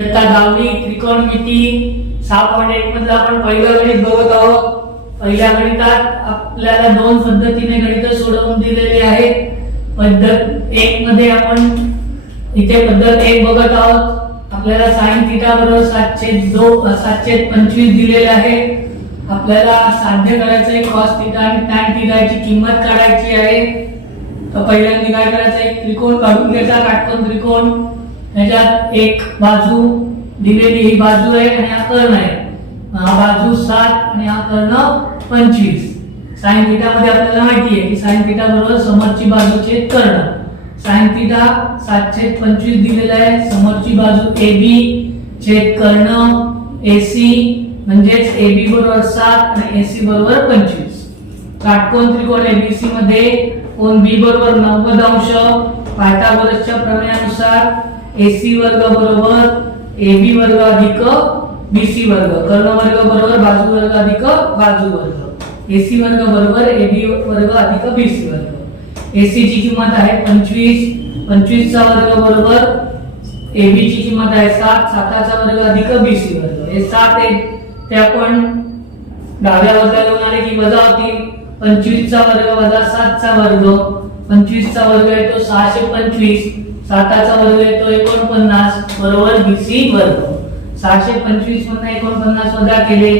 इयत्ता 10वी त्रिकोणमिती 6.1 मधला आपण पहिलं गणित बघत आहोत। पहिल्या गणितात आपल्याला दोन पद्धतीने गणित सोडवून दिलेली आहे। पद्धत 1 मध्ये आपण इथे पद्धत 1 बघत आहोत। आपल्याला sin थीटा बरोबर 7/25 दिलेले आहे। आपल्याला साध्य करायचं आहे cos थीटा आणि tan थीटाची किंमत काढायची आहे। तर पहिल्यांदा काय करायचं, एक त्रिकोण काढून घ्यायचा, काटकोन त्रिकोण। त्याच्यात एक बाजू दिलेली ही बाजू आहे आणि हा कर्ण आहे। हा बाजू 7 आणि हा कर्ण 25। sin थीटा मध्ये आपल्याला माहिती आहे की sin थीटा बरोबर समोरची बाजू छेद कर्ण। sin थीटा 7/25 दिलेला आहे। समोरची बाजू AB छेद कर्ण AC म्हणजेच AB बरोबर 7 आणि AC बरोबर 25। काटकोन त्रिकोण ABC मध्ये कोन B बरोबर 90 अंश। पायथागोरसच्या प्रमेयानुसार AC वर्ग बरोबर AB वर्ग अधिक BC वर्ग, कर्ण वर्ग बरोबर बाजू वर्ग अधिक बाजू वर्ग। AC वर्ग बरोबर AB वर्ग अधिक BC वर्ग। AC ची किंमत आहे 25, 25 चा वर्ग बरोबर AB ची किंमत आहे 7, 7 चा वर्ग अधिक BC वर्ग। हे 7 आहे ते आपण डाव्या बाजूला घेऊन आले की वजा होतील। 25 चा वर्ग वजा 7 चा वर्ग, 25 चा वर्ग येतो 625, 7 चा वर्ग येतो 49 बरोबर BC वर्ग। 625 मधून 49 वजा केले,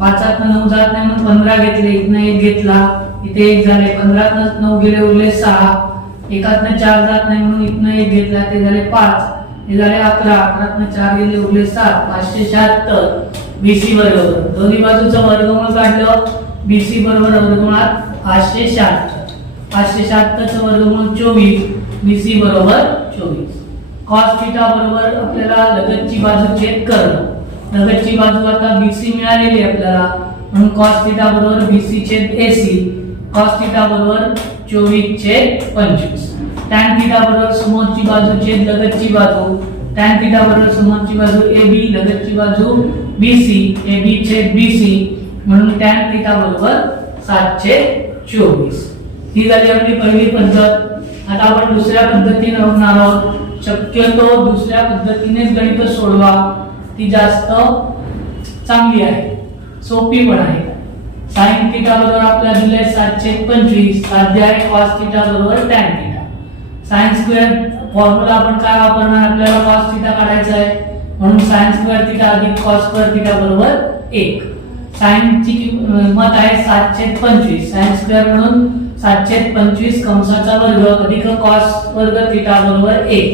5 9 जात नाही म्हणून 15 घेतले, इथनं 1 घेतला, इथे 1 झाले, 15 9 गेले उरले 6, 1 4 जात नाही म्हणून इथनं 1 घेतला, ते झाले 5, हे झाले 11, 11 4 गेले उरले 7, 576 BC वर्ग। दोन्ही बाजूचं वर्गमूळ काढलं, BC बरोबर वर्गमुळात 576, 576 चं वर्गमूळ 24, BC बरोबर 24। cos थीटा बरोबर आपल्याला लगतची बाजू छेद कर्ण। लगतची बाजू आता BC मिळालेली आहे आपल्याला, म्हणून cos थीटा बरोबर BC छेद AC। cos थीटा बरोबर 24/25। tan थीटा बरोबर समोरची बाजू छेद लगतची बाजू। tan थीटा बरोबर समोरची बाजू AB, लगतची बाजू BC, AB छेद BC, म्हणून tan थीटा बरोबर 7/24। ही झाली आपली पहिली पद्धत। आता आपण दुसऱ्या पद्धतीने बघणार आहोत। शक्यतो दुसऱ्या पद्धतीनेच गणित सोडवा, ती जास्त चांगली आहे, सोपी पण आहे। sin थीटा बरोबर आपल्याला दिले 7/25, साध्य आहे cos थीटा बरोबर tan theta. sin square formula आपण काय वापरणार, आपल्याला cos थीटा काढायचा आहे, म्हणून sin स्क्वेअर थीटा अधिक cos स्क्वेअर थीटा बरोबर 1। sin ची किंमत आहे 7/25, sin स्क्वेअर म्हणून 7/25 कंसाचा वर्ग अधिक cos वर्ग थीटा बरोबर 1।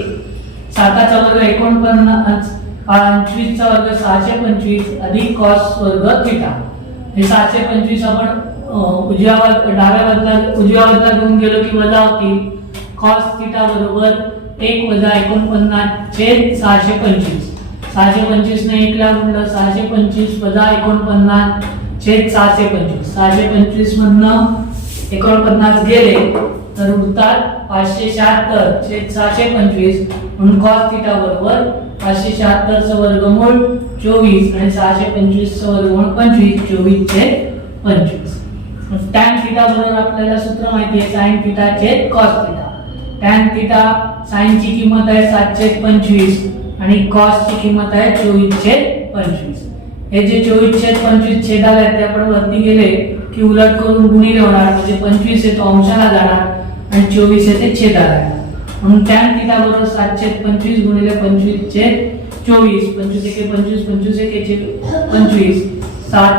7 चा वर्ग 49, 25 चा वर्ग 625 अधिक cos वर्ग थीटा। हे 625 आपण डाव्या बाजूला घेऊन गेलो की वजा होतील। cos थीटा बरोबर 1 वजा 49 छेद 625। 625 ने 1 ला गुणलं, 625 वजा 49 छेद 625। 625 मधनं 49 गेले तर उरतात 576 छेद 625, म्हणून cos थीटा बरोबर 576 चं वर्गमूळ 24 आणि 625 चं वर्गमूळ 25, 24/25। tan थीटा बरोबर आपल्याला सूत्र माहिती आहे, sin थीटा छेद cos theta. tan theta sin ची किंमत आहे 7/25 आणि cos ची किंमत आहे 24/25। हे जे 24/25 छेदाला आहे ते आपण वरती गेले की उलट करून गुणिले होणार, म्हणजे 25 येतो अंशाला जाणार आणि 24 येते छेदाला येणार, म्हणून tan थीटा बरोबर 7/25 गुणिले 25/24, 25 एके 25, 25 एके 25, 7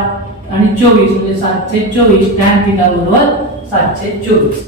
आणि 24 म्हणजे 7/24। tan थीटा बरोबर 7/24।